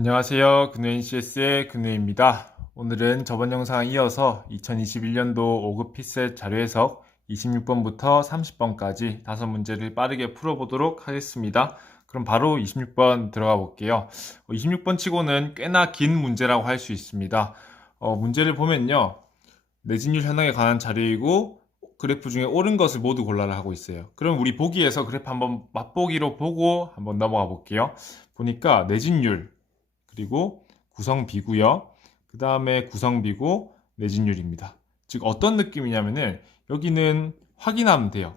안녕하세요. 근우인 CS의 근우입니다. 오늘은 저번 영상 이어서 2021년도 5급 피셋 자료 해석 26번부터 30번까지 5문제를 빠르게 풀어보도록 하겠습니다. 그럼 바로 26번 들어가 볼게요. 26번 치고는 꽤나 긴 문제라고 할 수 있습니다. 문제를 보면요. 내진율 현황에 관한 자료이고 그래프 중에 옳은 것을 모두 골라라 하고 있어요. 그럼 우리 보기에서 그래프 한번 맛보기로 보고 한번 넘어가 볼게요. 보니까 내진율 그리고 구성비고요. 그 다음에 구성비고 내진율입니다. 즉 어떤 느낌이냐면은 여기는 확인하면 돼요.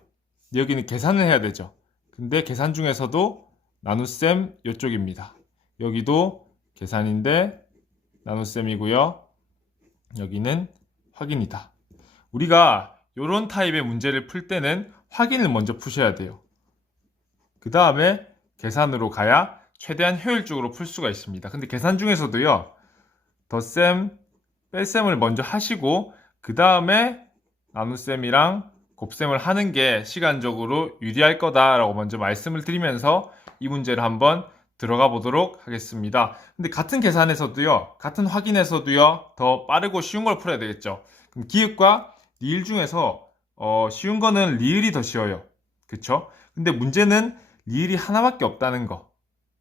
여기는 계산을 해야 되죠. 근데 계산 중에서도 나눗셈 이쪽입니다. 여기도 계산인데 나눗셈이고요. 여기는 확인이다. 우리가 이런 타입의 문제를 풀 때는 확인을 먼저 푸셔야 돼요. 그 다음에 계산으로 가야 최대한 효율적으로 풀 수가 있습니다. 근데 계산 중에서도요, 덧셈, 뺄셈을 먼저 하시고, 그 다음에 나눗셈이랑 곱셈을 하는 게 시간적으로 유리할 거다라고 먼저 말씀을 드리면서 이 문제를 한번 들어가 보도록 하겠습니다. 근데 같은 계산에서도요, 같은 확인에서도요, 더 빠르고 쉬운 걸 풀어야 되겠죠. 그럼 기읍과 리을 중에서 쉬운 거는 리을이 더 쉬워요. 그쵸? 근데 문제는 리을이 하나밖에 없다는 거.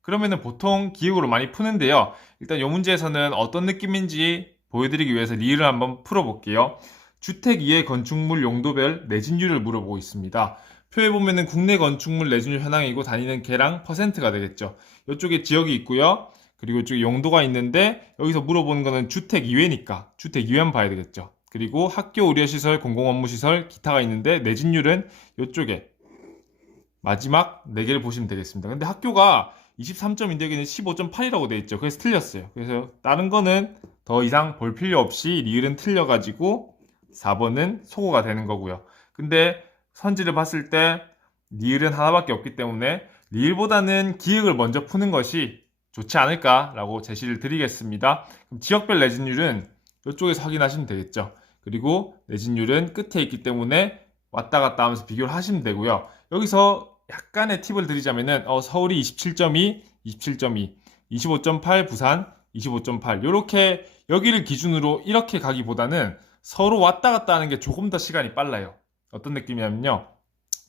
그러면은 보통 기억으로 많이 푸는데요. 일단 이 문제에서는 어떤 느낌인지 보여드리기 위해서 리을을 한번 풀어볼게요. 주택 이외 건축물 용도별 내진율을 물어보고 있습니다. 표에 보면은 국내 건축물 내진율 현황이고 단위는 개랑 퍼센트가 되겠죠. 이쪽에 지역이 있고요. 그리고 이쪽에 용도가 있는데 여기서 물어보는 거는 주택 이외니까 주택 이외만 봐야 되겠죠. 그리고 학교, 의료시설, 공공업무시설, 기타가 있는데 내진율은 이쪽에 마지막 4개를 보시면 되겠습니다. 근데 학교가 23점인데 여기는 15.8이라고 되어 있죠. 그래서 틀렸어요. 그래서 다른 거는 더 이상 볼 필요 없이 리을은 틀려가지고 4번은 소거가 되는 거고요. 근데 선지를 봤을 때 리을은 하나밖에 없기 때문에 리을보다는 기역을 먼저 푸는 것이 좋지 않을까라고 제시를 드리겠습니다. 그럼 지역별 내진율은 이쪽에서 확인하시면 되겠죠. 그리고 내진율은 끝에 있기 때문에 왔다 갔다 하면서 비교를 하시면 되고요. 여기서 약간의 팁을 드리자면은 서울이 27.2, 27.2, 25.8 부산 25.8 요렇게 여기를 기준으로 이렇게 가기보다는 서로 왔다 갔다 하는 게 조금 더 시간이 빨라요. 어떤 느낌이냐면요.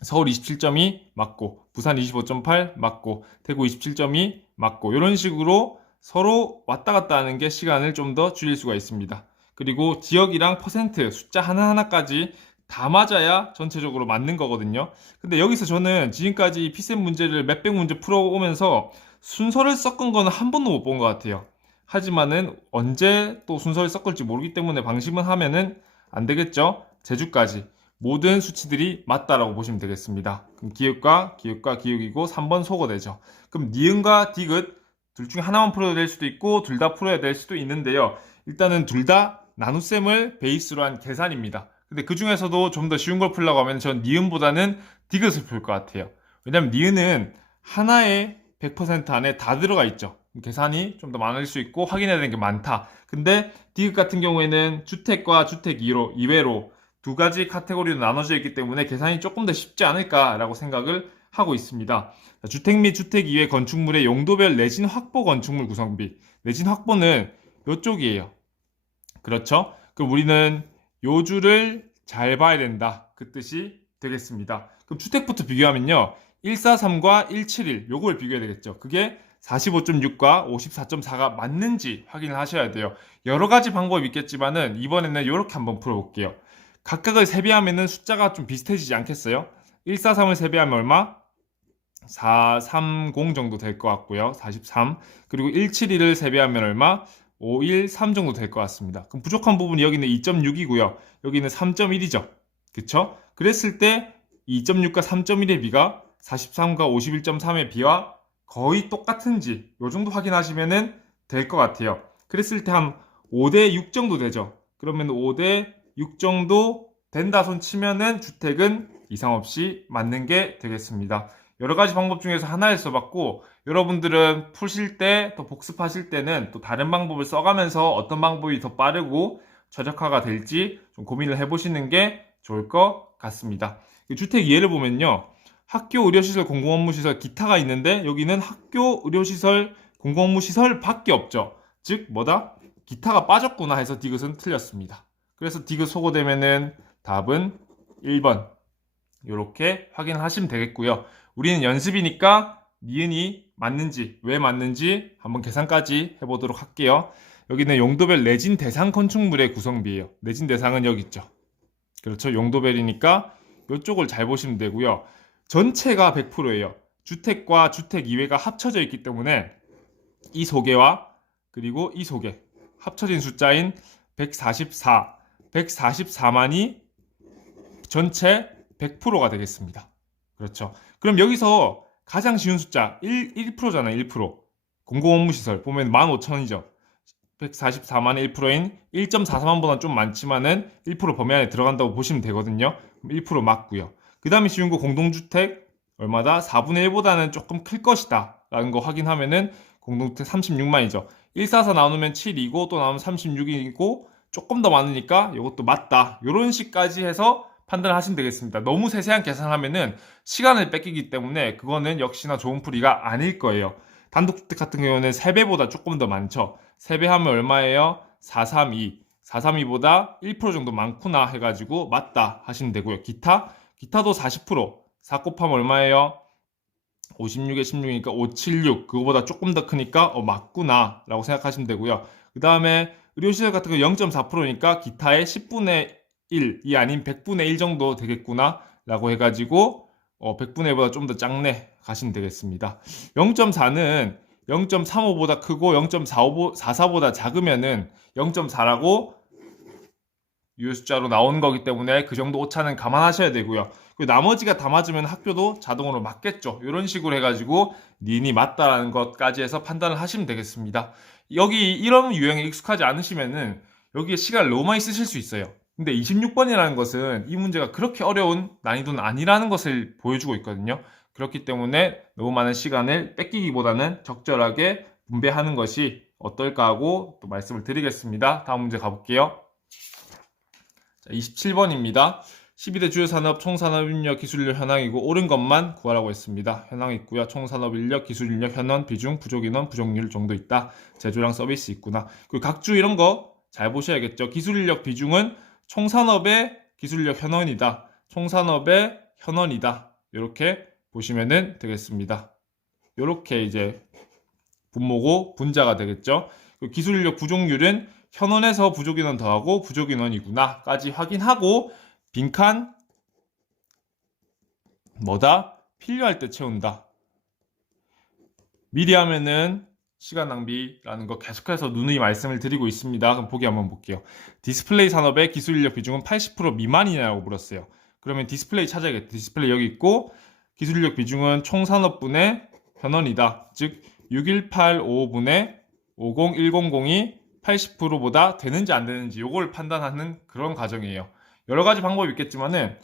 서울 27.2 맞고 부산 25.8 맞고 대구 27.2 맞고 이런 식으로 서로 왔다 갔다 하는 게 시간을 좀 더 줄일 수가 있습니다. 그리고 지역이랑 퍼센트 숫자 하나하나까지 다 맞아야 전체적으로 맞는 거거든요. 근데 여기서 저는 지금까지 피셋 문제를 몇백 문제 풀어오면서 순서를 섞은 거는 한 번도 못 본 것 같아요. 하지만은 언제 또 순서를 섞을지 모르기 때문에 방심은 하면은 안 되겠죠? 제주까지 모든 수치들이 맞다라고 보시면 되겠습니다. 그럼 기읍과 기읍이고 3번 소거되죠. 그럼 니은과 디귿 둘 중에 하나만 풀어야 될 수도 있고 둘 다 풀어야 될 수도 있는데요. 일단은 둘 다 나눗셈을 베이스로 한 계산입니다. 근데 그 중에서도 좀 더 쉬운 걸 풀려고 하면 전 니은보다는 디귿을 풀 것 같아요. 왜냐면 니은은 하나의 100% 안에 다 들어가 있죠. 계산이 좀 더 많을 수 있고 확인해야 되는 게 많다. 근데 디귿 같은 경우에는 주택과 주택 이외로 두 가지 카테고리로 나눠져 있기 때문에 계산이 조금 더 쉽지 않을까라고 생각을 하고 있습니다. 주택 및 주택 이외 건축물의 용도별 내진 확보 건축물 구성비. 내진 확보는 이쪽이에요. 그렇죠? 그럼 우리는 요 줄을 잘 봐야 된다. 그 뜻이 되겠습니다. 그럼 주택부터 비교하면요. 143과 171 요걸 비교해야 되겠죠. 그게 45.6과 54.4가 맞는지 확인을 하셔야 돼요. 여러 가지 방법이 있겠지만은 이번에는 이렇게 한번 풀어볼게요. 각각을 세배하면은 숫자가 좀 비슷해지지 않겠어요? 143을 세배하면 얼마? 430 정도 될 것 같고요. 43. 그리고 171을 세배하면 얼마? 513 정도 될 것 같습니다. 그럼 부족한 부분이 여기는 2.6이고요. 여기는 3.1이죠. 그쵸? 그랬을 때 2.6과 3.1의 비가 43과 51.3의 비와 거의 똑같은지 요 정도 확인하시면 될 것 같아요. 그랬을 때 한 5대 6 정도 되죠. 그러면 5대 6 정도 된다 손 치면은 주택은 이상 없이 맞는 게 되겠습니다. 여러 가지 방법 중에서 하나를 써봤고 여러분들은 푸실 때 또 복습하실 때는 또 다른 방법을 써가면서 어떤 방법이 더 빠르고 최적화가 될지 좀 고민을 해보시는 게 좋을 것 같습니다. 주택 예를 보면요. 학교, 의료시설, 공공업무시설, 기타가 있는데 여기는 학교, 의료시설, 공공업무시설 밖에 없죠. 즉 뭐다? 기타가 빠졌구나 해서 디귿은 틀렸습니다. 그래서 디귿 소거되면은 답은 1번 이렇게 확인하시면 되겠고요. 우리는 연습이니까 니은이 맞는지 왜 맞는지 한번 계산까지 해보도록 할게요. 여기는 용도별 내진 대상 건축물의 구성비예요. 내진 대상은 여기 있죠. 그렇죠. 용도별이니까 이쪽을 잘 보시면 되고요. 전체가 100%예요. 주택과 주택 이외가 합쳐져 있기 때문에 이 소개와 그리고 이 소개 합쳐진 숫자인 144만이 전체 100%가 되겠습니다. 그렇죠. 그럼 여기서 가장 쉬운 숫자 1%잖아요. 1%. 공공업무시설 보면 15,000원이죠. 144만의 1%인 1.44만보다 좀 많지만은 1% 범위 안에 들어간다고 보시면 되거든요. 1% 맞고요. 그 다음에 쉬운 거 공동주택 얼마다? 4분의 1보다는 조금 클 것이다 라는 거 확인하면은 공동주택 36만이죠. 144 나누면 7이고 또 나누면 36이고 조금 더 많으니까 이것도 맞다. 이런 식까지 해서 판단을 하시면 되겠습니다. 너무 세세한 계산하면은 시간을 뺏기기 때문에 그거는 역시나 좋은 풀이가 아닐 거예요. 단독주택 같은 경우는 3배보다 조금 더 많죠. 3배 하면 얼마예요? 432. 432보다 1% 정도 많구나 해가지고 맞다 하시면 되고요. 기타도 40%. 4 곱하면 얼마예요? 56에 16이니까 576. 그거보다 조금 더 크니까 맞구나 라고 생각하시면 되고요. 그 다음에 의료시설 같은 거 0.4%니까 기타의 10분의 1이 아닌 100분의 1 정도 되겠구나 라고 해가지고 100분의 1보다 좀 더 작네 가시면 되겠습니다. 0.4는 0.35보다 크고 0.44보다 작으면은 0.4라고 유효 숫자로 나오는 거기 때문에 그 정도 오차는 감안하셔야 되고요. 그리고 나머지가 다 맞으면 학교도 자동으로 맞겠죠. 이런 식으로 해가지고 니은이 맞다라는 것까지 해서 판단을 하시면 되겠습니다. 여기 이런 유형에 익숙하지 않으시면은 여기에 시간을 너무 많이 쓰실 수 있어요. 근데 26번이라는 것은 이 문제가 그렇게 어려운 난이도는 아니라는 것을 보여주고 있거든요. 그렇기 때문에 너무 많은 시간을 뺏기기보다는 적절하게 분배하는 것이 어떨까 하고 또 말씀을 드리겠습니다. 다음 문제 가볼게요. 자, 27번입니다. 12대 주요 산업 총산업인력 기술인력 현황이고 옳은 것만 구하라고 했습니다. 현황 있고요. 총산업인력 기술인력 현원 비중 부족 인원 부족률 정도 있다. 제조량 서비스 있구나. 그리고 각주 이런 거 잘 보셔야겠죠. 기술인력 비중은 총산업의 기술인력 현원이다. 총산업의 현원이다. 이렇게 보시면 되겠습니다. 이렇게 이제 분모고 분자가 되겠죠. 기술인력 부족률은 현원에서 부족인원 더하고 부족인원이구나 까지 확인하고 빈칸 뭐다? 필요할 때 채운다. 미리 하면은 시간 낭비라는 거 계속해서 누누이 말씀을 드리고 있습니다. 그럼 보기 한번 볼게요. 디스플레이 산업의 기술인력 비중은 80% 미만이냐고 물었어요. 그러면 디스플레이 찾아야겠다. 디스플레이 여기 있고 기술인력 비중은 총산업분의 현원이다. 즉 6185분의 50100이 80%보다 되는지 안 되는지 이걸 판단하는 그런 과정이에요. 여러 가지 방법이 있겠지만은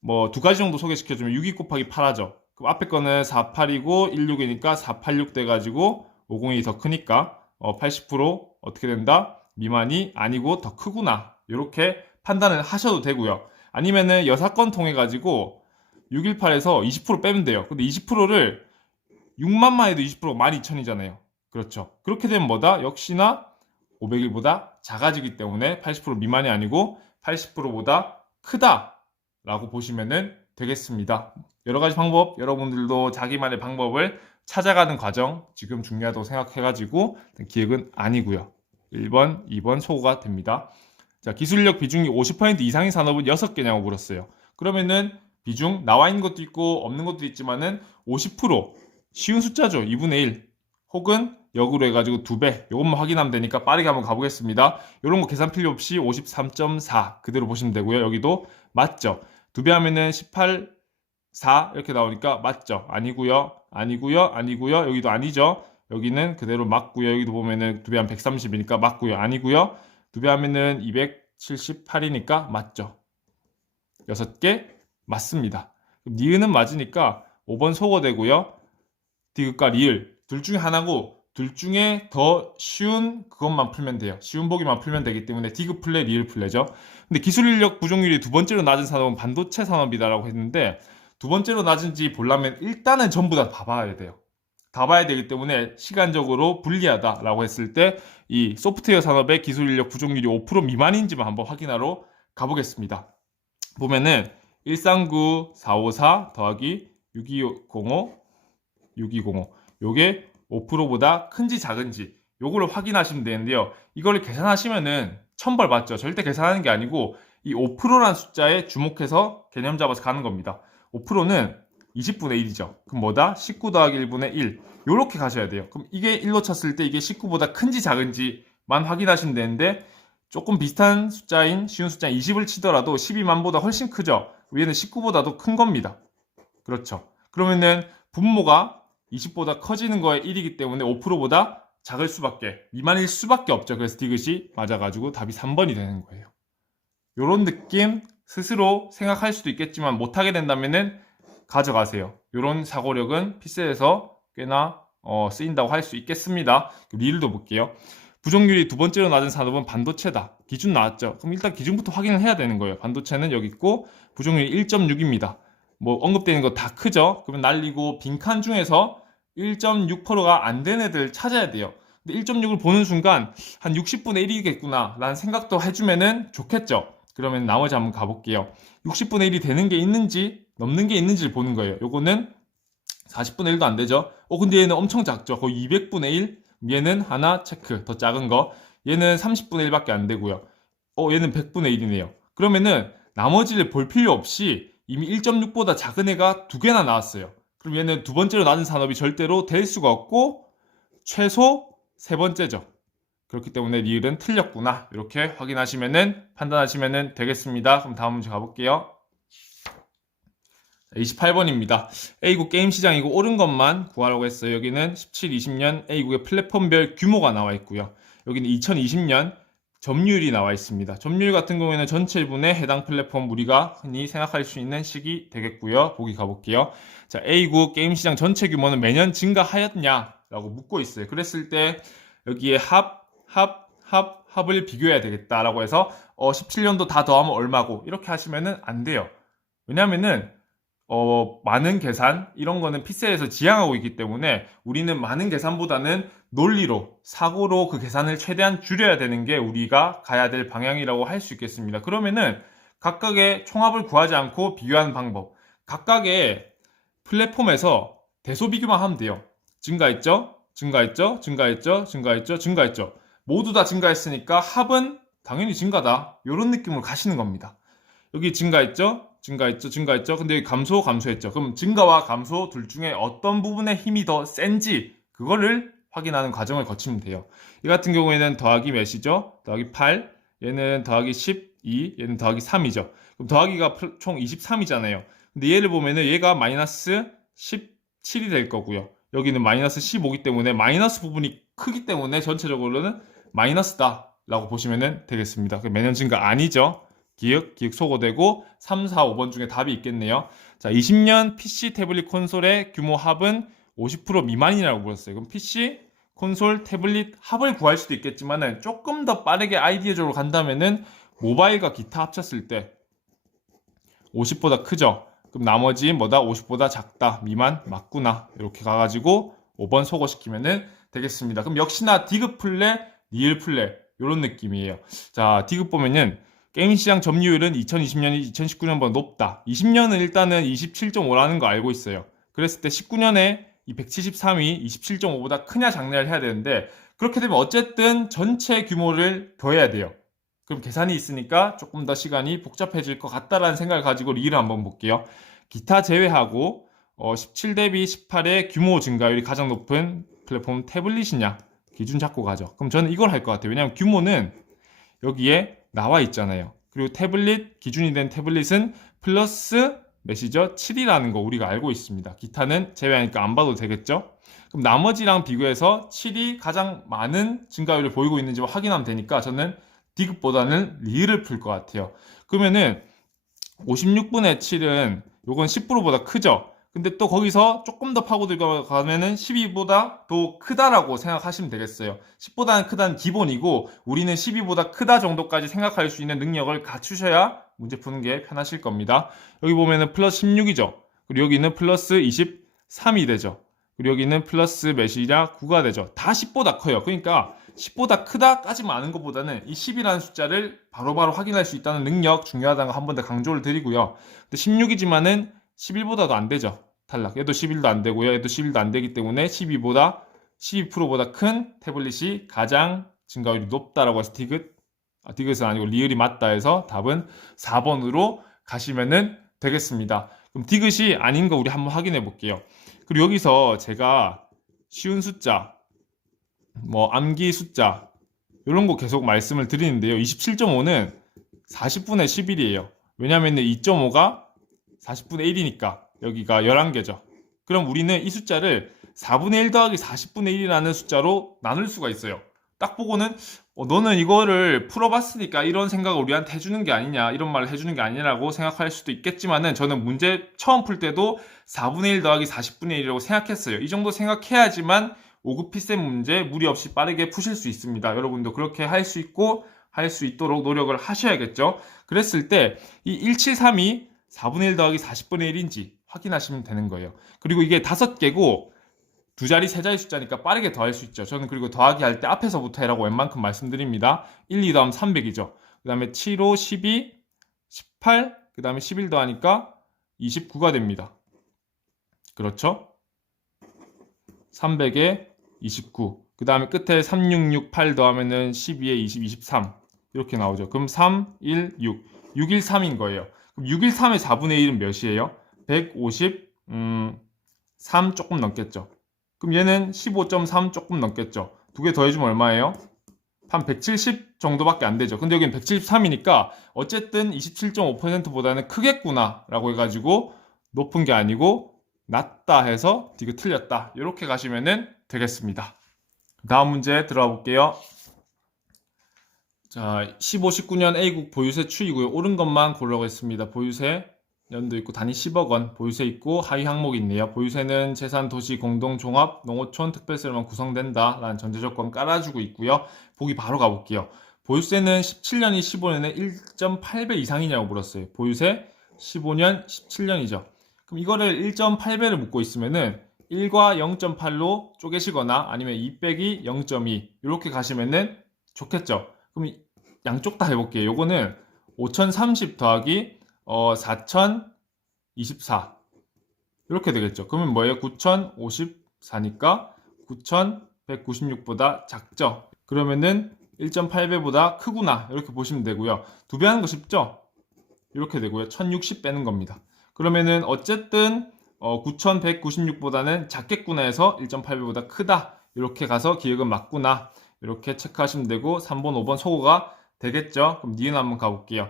뭐 두 가지 정도 소개시켜주면 62 곱하기 8 하죠. 그럼 앞에 거는 48이고 16이니까 486 돼가지고 50이 더 크니까 80% 어떻게 된다? 미만이 아니고 더 크구나. 이렇게 판단을 하셔도 되고요. 아니면은 여사건 통해 가지고 618에서 20% 빼면 돼요. 근데 20%를 6만만 해도 20%가 12,000이잖아요. 그렇죠. 그렇게 되면 뭐다? 역시나 500일보다 작아지기 때문에 80% 미만이 아니고 80%보다 크다라고 보시면 되겠습니다. 여러 가지 방법, 여러분들도 자기만의 방법을 찾아가는 과정 지금 중요하다고 생각해가지고 기획은 아니고요. 1번, 2번 소거가 됩니다. 자, 기술력 비중이 50% 이상인 산업은 6개냐고 물었어요. 그러면은 비중 나와 있는 것도 있고 없는 것도 있지만은 50% 쉬운 숫자죠. 2분의 1 혹은 역으로 해가지고 2배 이것만 확인하면 되니까 빠르게 한번 가보겠습니다. 이런 거 계산 필요 없이 53.4 그대로 보시면 되고요. 여기도 맞죠. 2배 하면은 18, 4 이렇게 나오니까 맞죠. 아니고요. 여기도 아니죠. 여기는 그대로 맞고요. 여기도 보면은 2배 하면 130이니까 맞고요. 아니고요. 2배 하면은 278이니까 맞죠. 6개 맞습니다. 니은은 맞으니까 5번 소거되고요. 디귿과 리을 둘 중에 하나고 둘 중에 더 쉬운 그것만 풀면 돼요. 쉬운 보기만 풀면 되기 때문에 디귿 플레, 리을 플레죠. 근데 기술인력 부족률이 두 번째로 낮은 산업은 반도체 산업이다라고 했는데 두 번째로 낮은지 보려면 일단은 전부 다 봐봐야 돼요. 다 봐야 되기 때문에 시간적으로 불리하다라고 했을 때 이 소프트웨어 산업의 기술 인력 부족률이 5% 미만인지만 한번 확인하러 가보겠습니다. 보면은 139, 454 더하기 6205, 6205 요게 5%보다 큰지 작은지 요거를 확인하시면 되는데요. 이거를 계산하시면은 천벌 맞죠? 절대 계산하는 게 아니고 이 5%라는 숫자에 주목해서 개념 잡아서 가는 겁니다. 5%는 20분의 1이죠. 그럼 뭐다? 19 더하기 1분의 1 요렇게 가셔야 돼요. 그럼 이게 1로 쳤을 때 이게 19보다 큰지 작은지만 확인하시면 되는데 조금 비슷한 숫자인 쉬운 숫자 20을 치더라도 12만보다 훨씬 크죠. 얘는 19보다도 큰 겁니다. 그렇죠. 그러면은 분모가 20보다 커지는 거에 1이기 때문에 5%보다 작을 수밖에, 미만일 수밖에 없죠. 그래서 디귿이 맞아가지고 답이 3번이 되는 거예요. 요런 느낌 스스로 생각할 수도 있겠지만 못하게 된다면은 가져가세요. 요런 사고력은 피셋에서 꽤나 쓰인다고 할 수 있겠습니다. 리을도 볼게요. 부족률이 두 번째로 낮은 산업은 반도체다. 기준 나왔죠. 그럼 일단 기준부터 확인을 해야 되는 거예요. 반도체는 여기 있고 부족률이 1.6입니다. 뭐 언급되는 거 다 크죠? 그러면 날리고 빈칸 중에서 1.6%가 안 된 애들 찾아야 돼요. 근데 1.6을 보는 순간 한 60분의 1이겠구나 라는 생각도 해주면은 좋겠죠? 그러면 나머지 한번 가볼게요. 60분의 1이 되는 게 있는지 넘는 게 있는지를 보는 거예요. 요거는 40분의 1도 안 되죠? 근데 얘는 엄청 작죠? 거의 200분의 1? 얘는 하나 체크, 더 작은 거. 얘는 30분의 1밖에 안 되고요. 얘는 100분의 1이네요. 그러면은 나머지를 볼 필요 없이 이미 1.6보다 작은 애가 두 개나 나왔어요. 그럼 얘는 두 번째로 낮은 산업이 절대로 될 수가 없고 최소 세 번째죠. 그렇기 때문에 리을은 틀렸구나. 이렇게 확인하시면은 판단하시면은 되겠습니다. 그럼 다음 문제 가볼게요. 28번입니다. A국 게임 시장이고 옳은 것만 구하라고 했어요. 여기는 17, 20년 A국의 플랫폼별 규모가 나와 있고요. 여기는 2020년 점유율이 나와 있습니다. 점유율 같은 경우에는 전체 분의 해당 플랫폼 우리가 흔히 생각할 수 있는 식이 되겠고요. 보기 가볼게요. 자, A국 게임 시장 전체 규모는 매년 증가하였냐라고 묻고 있어요. 그랬을 때 여기에 합을 비교해야 되겠다라고 해서 17년도 다 더하면 얼마고 이렇게 하시면은 안 돼요. 왜냐면은 많은 계산 이런 거는 피셋에서 지향하고 있기 때문에 우리는 많은 계산보다는 논리로 사고로 그 계산을 최대한 줄여야 되는 게 우리가 가야 될 방향이라고 할 수 있겠습니다. 그러면은 각각의 총합을 구하지 않고 비교하는 방법, 각각의 플랫폼에서 대소 비교만 하면 돼요. 증가했죠? 증가했죠? 증가했죠? 증가했죠? 증가했죠? 모두 다 증가했으니까 합은 당연히 증가다. 이런 느낌으로 가시는 겁니다. 여기 증가했죠? 증가했죠? 증가했죠? 근데 여기 감소했죠? 그럼 증가와 감소 둘 중에 어떤 부분의 힘이 더 센지 그거를 확인하는 과정을 거치면 돼요. 이 같은 경우에는 더하기 몇이죠? 더하기 8, 얘는 더하기 12, 얘는 더하기 3이죠. 그럼 더하기가 총 23이잖아요. 근데 얘를 보면은 얘가 마이너스 17이 될 거고요. 여기는 마이너스 15이기 때문에 마이너스 부분이 크기 때문에 전체적으로는 마이너스다 라고 보시면 되겠습니다. 매년 증가 아니죠. 기억 소거되고 3, 4, 5번 중에 답이 있겠네요. 자, 20년 PC 태블릿 콘솔의 규모 합은 50% 미만이라고 물었어요. 그럼 PC 콘솔 태블릿 합을 구할 수도 있겠지만은 조금 더 빠르게 아이디어적으로 간다면은 모바일과 기타 합쳤을 때 50보다 크죠. 그럼 나머지 뭐다? 50보다 작다. 미만 맞구나. 이렇게 가가지고 5번 소거시키면은 되겠습니다. 그럼 역시나 디귿 플레, 리을 플레 이런 느낌이에요. 자, 디귿 보면은 게임 시장 점유율은 2020년이 2019년보다 높다. 20년은 일단은 27.5라는 거 알고 있어요. 그랬을 때 19년에 이 173이 27.5보다 크냐 작냐를 해야 되는데 그렇게 되면 어쨌든 전체 규모를 더해야 돼요. 그럼 계산이 있으니까 조금 더 시간이 복잡해질 것 같다라는 생각을 가지고 리를 한번 볼게요. 기타 제외하고 17 대비 18의 규모 증가율이 가장 높은 플랫폼 태블릿이냐 기준 잡고 가죠. 그럼 저는 이걸 할 것 같아요. 왜냐하면 규모는 여기에 나와 있잖아요. 그리고 태블릿 기준이 된 태블릿은 플러스 몇이죠? 7이라는 거 우리가 알고 있습니다. 기타는 제외하니까 안 봐도 되겠죠? 그럼 나머지랑 비교해서 7이 가장 많은 증가율을 보이고 있는지 확인하면 되니까 저는 디귿보다는 리을을 풀 것 같아요. 그러면은 56분의 7은 요건 10%보다 크죠? 근데 또 거기서 조금 더 파고 들어가면은 12보다 더 크다라고 생각하시면 되겠어요. 10보다는 크다는 기본이고 우리는 12보다 크다 정도까지 생각할 수 있는 능력을 갖추셔야 문제 푸는 게 편하실 겁니다. 여기 보면은 플러스 16이죠. 그리고 여기는 플러스 23이 되죠. 그리고 여기는 플러스 몇이냐? 9가 되죠. 다 10보다 커요. 그러니까 10보다 크다까지만 아는 것보다는 이 10이라는 숫자를 바로바로 확인할 수 있다는 능력 중요하다는 거 한 번 더 강조를 드리고요. 16이지만은 11보다도 안 되죠. 탈락. 얘도 11도 안 되고요. 얘도 11도 안 되기 때문에 12%보다 큰 태블릿이 가장 증가율이 높다라고 해서 디귿은 아니고 리을이 맞다 해서 답은 4번으로 가시면은 되겠습니다. 그럼 디귿이 아닌 거 우리 한번 확인해 볼게요. 그리고 여기서 제가 쉬운 숫자, 뭐 암기 숫자 이런 거 계속 말씀을 드리는데요. 27.5는 40분의 11이에요. 왜냐하면 2.5가 40분의 1이니까 여기가 11개죠. 그럼 우리는 이 숫자를 4분의 1 더하기 40분의 1이라는 숫자로 나눌 수가 있어요. 딱 보고는 너는 이거를 풀어봤으니까 이런 생각을 우리한테 해주는 게 아니냐, 이런 말을 해주는 게 아니라고 생각할 수도 있겠지만은 저는 문제 처음 풀 때도 4분의 1 더하기 40분의 1이라고 생각했어요. 이 정도 생각해야지만 5급 피셈 문제 무리 없이 빠르게 푸실 수 있습니다. 여러분도 그렇게 할 수 있고 할 수 있도록 노력을 하셔야겠죠. 그랬을 때 이 173이 4분의 1 더하기 40분의 1인지 확인하시면 되는 거예요. 그리고 이게 5개고 두 자리, 세 자리 숫자니까 빠르게 더할 수 있죠. 저는 그리고 더하기 할 때 앞에서부터 해라고 웬만큼 말씀드립니다. 1, 2 더하면 300이죠. 그 다음에 7, 5, 12, 18, 그 다음에 11 더하니까 29가 됩니다. 그렇죠? 300에 29. 그 다음에 끝에 3, 6, 6, 8 더하면은 12에 20, 23. 이렇게 나오죠. 그럼 3, 1, 6. 6, 1, 3인 거예요. 그럼 6, 1, 3의 4분의 1은 몇이에요? 150, 3 조금 넘겠죠. 그럼 얘는 15.3 조금 넘겠죠. 두 개 더해주면 얼마예요? 한 170 정도밖에 안 되죠. 근데 여기는 173이니까 어쨌든 27.5%보다는 크겠구나 라고 해가지고 높은 게 아니고 낮다 해서 디귿 틀렸다. 이렇게 가시면 되겠습니다. 다음 문제 들어가 볼게요. 자, 15, 19년 A국 보유세 추이고요. 옳은 것만 고르겠습니다. 보유세 연도 있고 단위 10억 원, 보유세 있고 하위 항목이 있네요. 보유세는 재산, 도시, 공동, 종합, 농어촌, 특별세로만 구성된다 라는 전제 조건 깔아주고 있고요. 보기 바로 가볼게요. 보유세는 17년이 15년에 1.8배 이상이냐고 물었어요. 보유세 15년, 17년이죠. 그럼 이거를 1.8배를 묻고 있으면은 1과 0.8로 쪼개시거나 아니면 2 빼기 0.2 이렇게 가시면은 좋겠죠. 그럼 양쪽 다 해볼게요. 요거는 5030 더하기 4024 이렇게 되겠죠. 그러면 뭐예요? 9054니까 9196보다 작죠. 그러면은 1.8배보다 크구나 이렇게 보시면 되고요. 2배 하는 거 쉽죠? 이렇게 되고요. 1060 빼는 겁니다. 그러면은 어쨌든 9196보다는 작겠구나 해서 1.8배보다 크다 이렇게 가서 기억은 맞구나 이렇게 체크하시면 되고 3번, 5번 소거가 되겠죠. 그럼 니은 한번 가볼게요.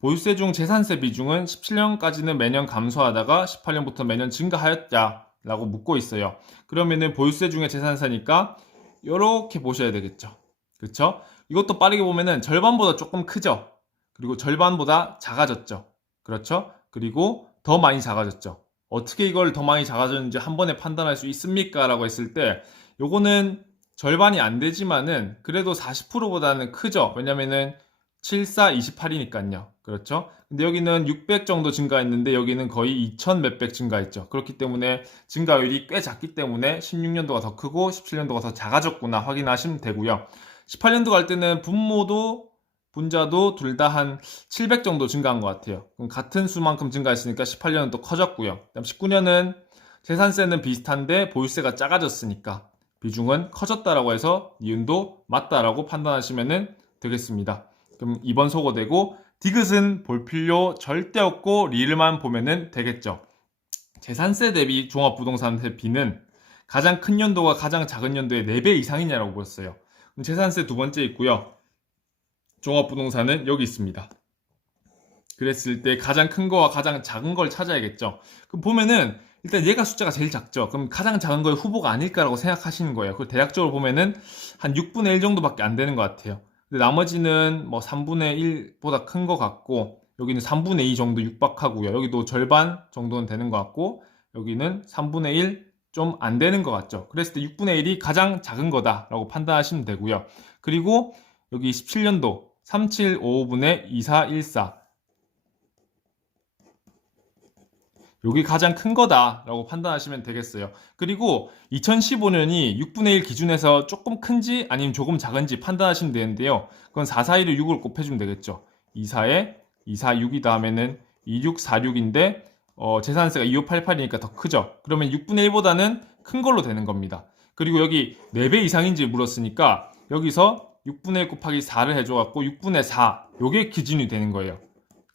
보유세 중 재산세 비중은 17년까지는 매년 감소하다가 18년부터 매년 증가하였다 라고 묻고 있어요. 그러면은 보유세 중에 재산세니까 이렇게 보셔야 되겠죠. 그렇죠? 이것도 빠르게 보면은 절반보다 조금 크죠. 그리고 절반보다 작아졌죠. 그렇죠? 그리고 더 많이 작아졌죠. 어떻게 이걸 더 많이 작아졌는지 한 번에 판단할 수 있습니까? 라고 했을 때 요거는 절반이 안 되지만은 그래도 40%보다는 크죠. 왜냐면은 74, 28이니까요. 그렇죠? 근데 여기는 600 정도 증가했는데 여기는 거의 2000 몇백 증가했죠. 그렇기 때문에 증가율이 꽤 작기 때문에 16년도가 더 크고 17년도가 더 작아졌구나 확인하시면 되고요. 18년도 갈 때는 분자도 둘 다 한 700 정도 증가한 것 같아요. 그럼 같은 수만큼 증가했으니까 18년은 또 커졌고요. 그다음 19년은 재산세는 비슷한데 보유세가 작아졌으니까 비중은 커졌다라고 해서 니은도 맞다라고 판단하시면 되겠습니다. 그럼 2번 소거되고 디귿은 볼 필요 절대 없고 리을만 보면 되겠죠. 재산세 대비 종합부동산세 비는 가장 큰 연도가 가장 작은 연도의 4배 이상이냐라고 물었어요. 그럼 재산세 두 번째 있고요. 종합부동산은 여기 있습니다. 그랬을 때 가장 큰 거와 가장 작은 걸 찾아야겠죠. 그럼 보면은 일단 얘가 숫자가 제일 작죠. 그럼 가장 작은 거의 후보가 아닐까라고 생각하시는 거예요. 그리고 대략적으로 보면은 한 6분의 1 정도밖에 안 되는 것 같아요. 근데 나머지는 뭐 3분의 1보다 큰 것 같고 여기는 3분의 2 정도 육박하고요. 여기도 절반 정도는 되는 것 같고 여기는 3분의 1 좀 안 되는 것 같죠. 그랬을 때 6분의 1이 가장 작은 거다라고 판단하시면 되고요. 그리고 여기 17년도 3755분의 2414 여기 가장 큰 거다라고 판단하시면 되겠어요. 그리고 2015년이 6분의 1 기준에서 조금 큰지 아니면 조금 작은지 판단하시면 되는데요. 그건 4, 4, 1을 6으로 곱해주면 되겠죠. 2, 4에 2, 4, 6이 다음에는 2, 6, 4, 6인데 재산세가 2588이니까 더 크죠. 그러면 6분의 1보다는 큰 걸로 되는 겁니다. 그리고 여기 4배 이상인지 물었으니까 여기서 6분의 1 곱하기 4를 해줘갖고 6분의 4 요게 기준이 되는 거예요.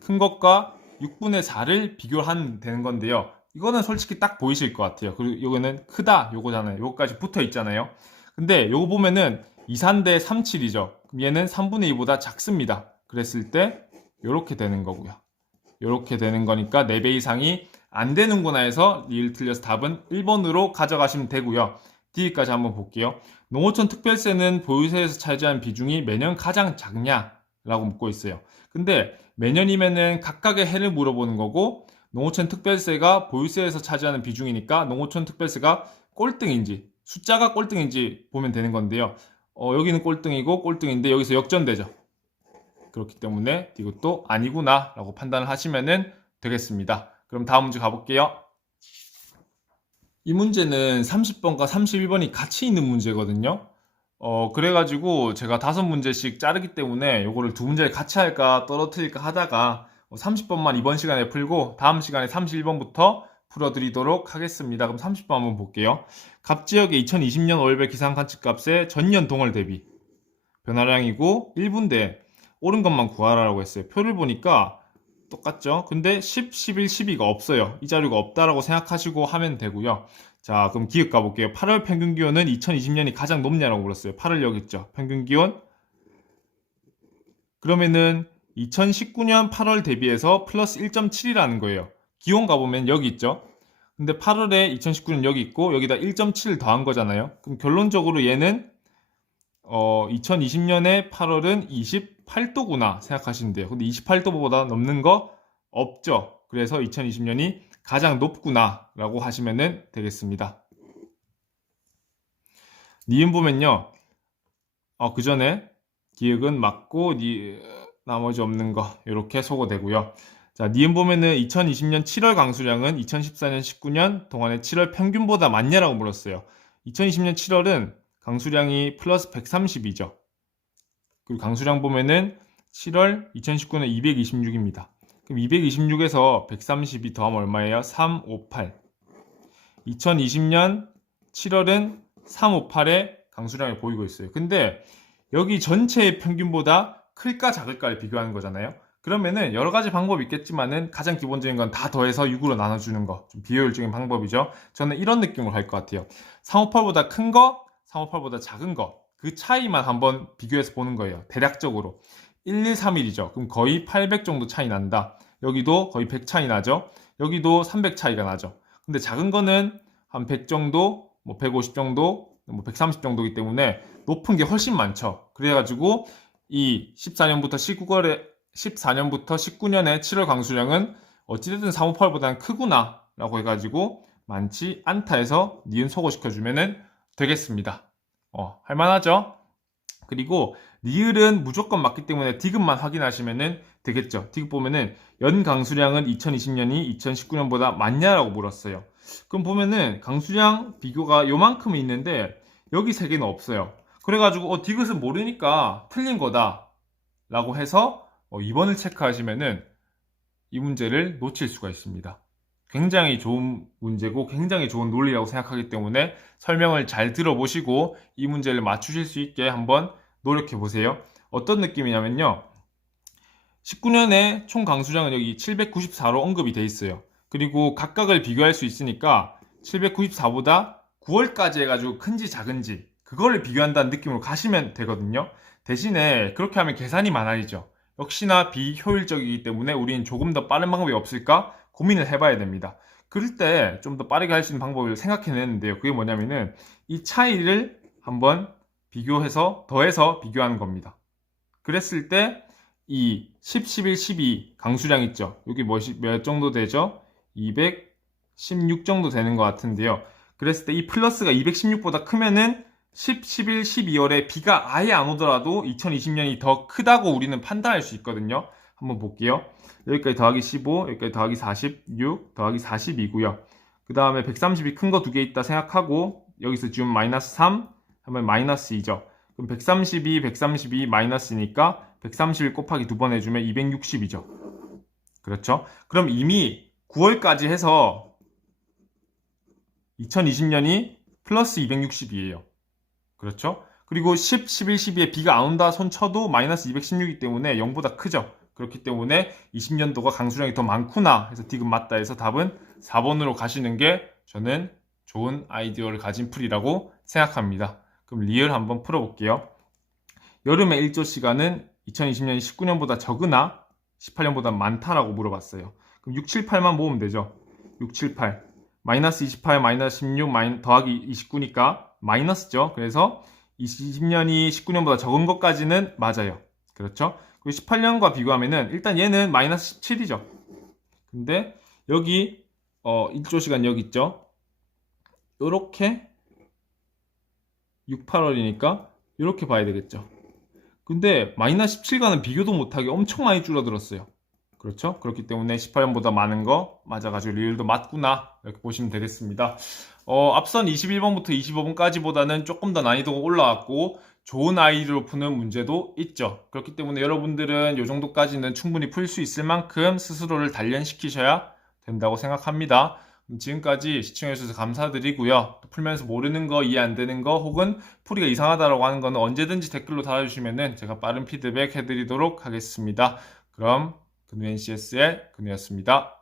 큰 것과 6분의 4를 비교하면 되는 건데요. 이거는 솔직히 딱 보이실 것 같아요. 그리고 이거는 크다 요거잖아요. 요거까지 붙어 있잖아요. 근데 요거 보면은 2, 4인데 3, 7이죠. 그럼 얘는 3분의 2보다 작습니다. 그랬을 때 요렇게 되는 거고요. 요렇게 되는 거니까 4배 이상이 안 되는구나 해서 리을 틀려서 답은 1번으로 가져가시면 되고요. D까지 한번 볼게요. 농어촌 특별세는 보유세에서 차지하는 비중이 매년 가장 작냐라고 묻고 있어요. 근데 매년이면은 각각의 해를 물어보는 거고 농어촌 특별세가 보유세에서 차지하는 비중이니까 농어촌 특별세가 꼴등인지 숫자가 꼴등인지 보면 되는 건데요. 여기는 꼴등이고 꼴등인데 여기서 역전되죠. 그렇기 때문에 이것도 아니구나 라고 판단을 하시면 되겠습니다. 그럼 다음 문제 가볼게요. 이 문제는 30번과 31번이 같이 있는 문제거든요. 그래가지고 제가 5문제씩 자르기 때문에 요거를 2문제를 같이 할까 떨어뜨릴까 하다가 30번만 이번 시간에 풀고 다음 시간에 31번부터 풀어드리도록 하겠습니다. 그럼 30번 한번 볼게요. 갑지역의 2020년 월별 기상관측값의 전년 동월 대비 변화량이고 1분대 옳은 것만 구하라고 했어요. 표를 보니까 똑같죠? 근데 10, 11, 12가 없어요. 이 자료가 없다라고 생각하시고 하면 되고요. 자, 그럼 기억 가볼게요. 8월 평균 기온은 2020년이 가장 높냐라고 물었어요. 8월 여기 있죠. 평균 기온. 그러면은 2019년 8월 대비해서 플러스 1.7이라는 거예요. 기온 가보면 여기 있죠. 근데 8월에 2019년 여기 있고 여기다 1.7을 더한 거잖아요. 그럼 결론적으로 얘는 2020년에 8월은 28도구나 생각하시면 돼요. 근데 28도보다 넘는 거 없죠. 그래서 2020년이 가장 높구나 라고 하시면 되겠습니다. 니은 보면요. 그 전에 기억은 맞고 나머지 없는 거 이렇게 소거되고요. 자, 니은 보면은 2020년 7월 강수량은 2014년 19년 동안의 7월 평균보다 많냐라고 물었어요. 2020년 7월은 강수량이 플러스 130이죠. 그리고 강수량 보면은 7월 2019년 226입니다. 그럼 226에서 132 더하면 얼마예요? 358. 2020년 7월은 358의 강수량이 보이고 있어요. 근데 여기 전체의 평균보다 클까 작을까를 비교하는 거잖아요. 그러면은 여러 가지 방법이 있겠지만은 가장 기본적인 건 다 더해서 6으로 나눠주는 거. 좀 비효율적인 방법이죠. 저는 이런 느낌으로 할 것 같아요. 358보다 큰 거, 358보다 작은 거. 그 차이만 한번 비교해서 보는 거예요. 대략적으로. 1131이죠. 그럼 거의 800 정도 차이 난다. 여기도 거의 100 차이 나죠. 여기도 300 차이가 나죠. 근데 작은 거는 한 100 정도, 뭐 150 정도, 뭐 130 정도이기 때문에 높은 게 훨씬 많죠. 그래가지고 이 14년부터 19년의 7월 강수량은 어찌됐든 358보다는 크구나 라고 해가지고 많지 않다 해서 니은 소거시켜주면 되겠습니다. 할만하죠? 그리고 리을은 무조건 맞기 때문에 디귿만 확인하시면 되겠죠. 디귿 보면은 연 강수량은 2020년이 2019년보다 많냐라고 물었어요. 그럼 보면은 강수량 비교가 요만큼 있는데 여기 3개는 없어요. 그래가지고 디귿은 모르니까 틀린 거다 라고 해서 2번을 체크하시면은 이 문제를 놓칠 수가 있습니다. 굉장히 좋은 문제고 굉장히 좋은 논리라고 생각하기 때문에 설명을 잘 들어보시고 이 문제를 맞추실 수 있게 한번 노력해 보세요. 어떤 느낌이냐면요. 19년에 총 강수량은 여기 794로 언급이 돼 있어요. 그리고 각각을 비교할 수 있으니까 794보다 9월까지 해가지고 큰지 작은지 그거를 비교한다는 느낌으로 가시면 되거든요. 대신에 그렇게 하면 계산이 많아지죠. 역시나 비효율적이기 때문에 우리는 조금 더 빠른 방법이 없을까 고민을 해봐야 됩니다. 그럴 때 좀 더 빠르게 할 수 있는 방법을 생각해냈는데요. 그게 뭐냐면은 이 차이를 한번 비교해서 더해서 비교하는 겁니다. 그랬을 때 이 10, 11, 12 강수량 있죠. 여기 몇 정도 되죠? 216 정도 되는 것 같은데요. 그랬을 때 이 플러스가 216보다 크면은 10, 11, 12월에 비가 아예 안 오더라도 2020년이 더 크다고 우리는 판단할 수 있거든요. 한번 볼게요. 여기까지 더하기 15, 여기까지 더하기 46, 더하기 42고요. 그 다음에 130이 큰 거 두 개 있다 생각하고 여기서 지금 마이너스 3 하면 마이너스 2죠. 그럼 132 마이너스니까 131 곱하기 두 번 해주면 260이죠. 그렇죠? 그럼 이미 9월까지 해서 2020년이 플러스 260이에요. 그렇죠? 그리고 10, 11, 12에 B가 안 온다 손 쳐도 마이너스 216이기 때문에 0보다 크죠. 그렇기 때문에 20년도가 강수량이 더 많구나 해서 디귿 맞다 해서 답은 4번으로 가시는 게 저는 좋은 아이디어를 가진 풀이라고 생각합니다. 그럼 리얼 한번 풀어볼게요. 여름의 일조 시간은 2020년이 19년보다 적으나 18년보다 많다라고 물어봤어요. 그럼 6, 7, 8만 모으면 되죠. 6, 7, 8 마이너스 28, 마이너스 16, 더하기 29니까 마이너스죠. 그래서 20년이 19년보다 적은 것까지는 맞아요. 그렇죠? 그리고 18년과 비교하면은 일단 얘는 마이너스 17이죠. 근데 여기 일조 시간 여기 있죠. 요렇게 6, 8월이니까 이렇게 봐야 되겠죠. 근데 마이너스 17과는 비교도 못하게 엄청 많이 줄어들었어요. 그렇죠? 그렇기 때문에 18년보다 많은 거 맞아가지고 리을도 맞구나 이렇게 보시면 되겠습니다. 앞선 21번부터 25번까지보다는 조금 더 난이도가 올라왔고 좋은 아이디어로 푸는 문제도 있죠. 그렇기 때문에 여러분들은 이 정도까지는 충분히 풀 수 있을 만큼 스스로를 단련시키셔야 된다고 생각합니다. 지금까지 시청해주셔서 감사드리고요. 풀면서 모르는 거, 이해 안 되는 거, 혹은 풀이가 이상하다라고 하는 거는 언제든지 댓글로 달아주시면 제가 빠른 피드백 해드리도록 하겠습니다. 그럼 근우 NCS의 근우였습니다.